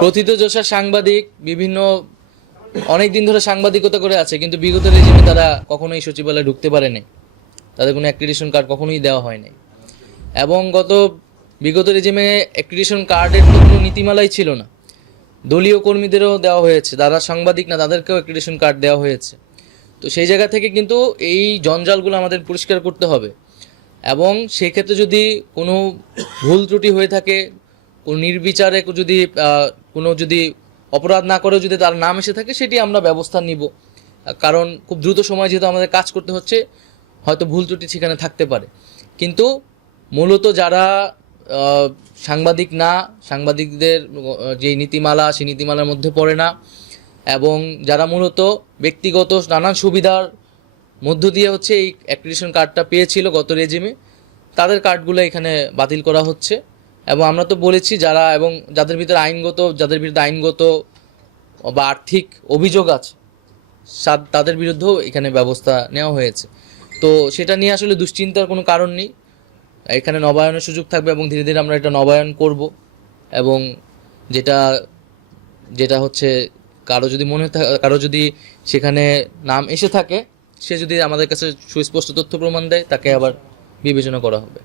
প্রথিতযশা সাংবাদিক বিভিন্ন অনেক দিন ধরে সাংবাদিকতা করে আছে, কিন্তু বিগত রেজিমে তারা কখনোই সচিবালয়ে ঢুকতে পারেনি। তাদের কোনো অ্যাক্রিডিটেশন কার্ড কখনোই দেওয়া হয়নি। এবং বিগত রেজিমে অ্যাক্রিডিটেশন কার্ডের তো কোনো নীতিমালাই ছিল না। দলীয় কর্মীদেরও দেওয়া হয়েছে, যারা সাংবাদিক না তাদেরকেও অ্যাক্রিডিটেশন কার্ড দেওয়া হয়েছে। তো সেই জায়গা থেকে কিন্তু এই জঞ্জালগুলো আমাদের পরিষ্কার করতে হবে। এবং সেক্ষেত্রে যদি কোনো ভুল ত্রুটি হয়ে থাকে, কোনো নির্বিচারে যদি অপরাধ না করেও যদি তার নাম এসে থাকে, সেটি আমরা ব্যবস্থা নিব। কারণ খুব দ্রুত সময় যেহেতু আমাদের কাজ করতে হচ্ছে, হয়তো ভুল ত্রুটি সেখানে থাকতে পারে। কিন্তু মূলত যারা সাংবাদিক না, সাংবাদিকদের যে নীতিমালা সেই নীতিমালার মধ্যে পড়ে না, এবং যারা মূলত ব্যক্তিগত নানান সুবিধার মধ্য দিয়ে হচ্ছে এই অ্যাক্রিডিটেশন কার্ডটা পেয়েছিল গত রেজিমে, তাদের কার্ডগুলো এখানে বাতিল করা হচ্ছে। এবং আমরা তো বলেছি যাদের বিরুদ্ধে আইনগত বা আর্থিক অভিযোগ আছে, তাদের বিরুদ্ধেও এখানে ব্যবস্থা নেওয়া হয়েছে। তো সেটা নিয়ে আসলে দুশ্চিন্তার কোনো কারণ নেই। এখানে নবায়নের সুযোগ থাকবে এবং ধীরে ধীরে আমরা এটা নবায়ন করব। এবং যেটা যেটা হচ্ছে কারো যদি সেখানে নাম এসে থাকে, সে যদি আমাদের কাছে সুস্পষ্ট তথ্য প্রমাণ দেয়, তাকে আবার বিবেচনা করা হবে।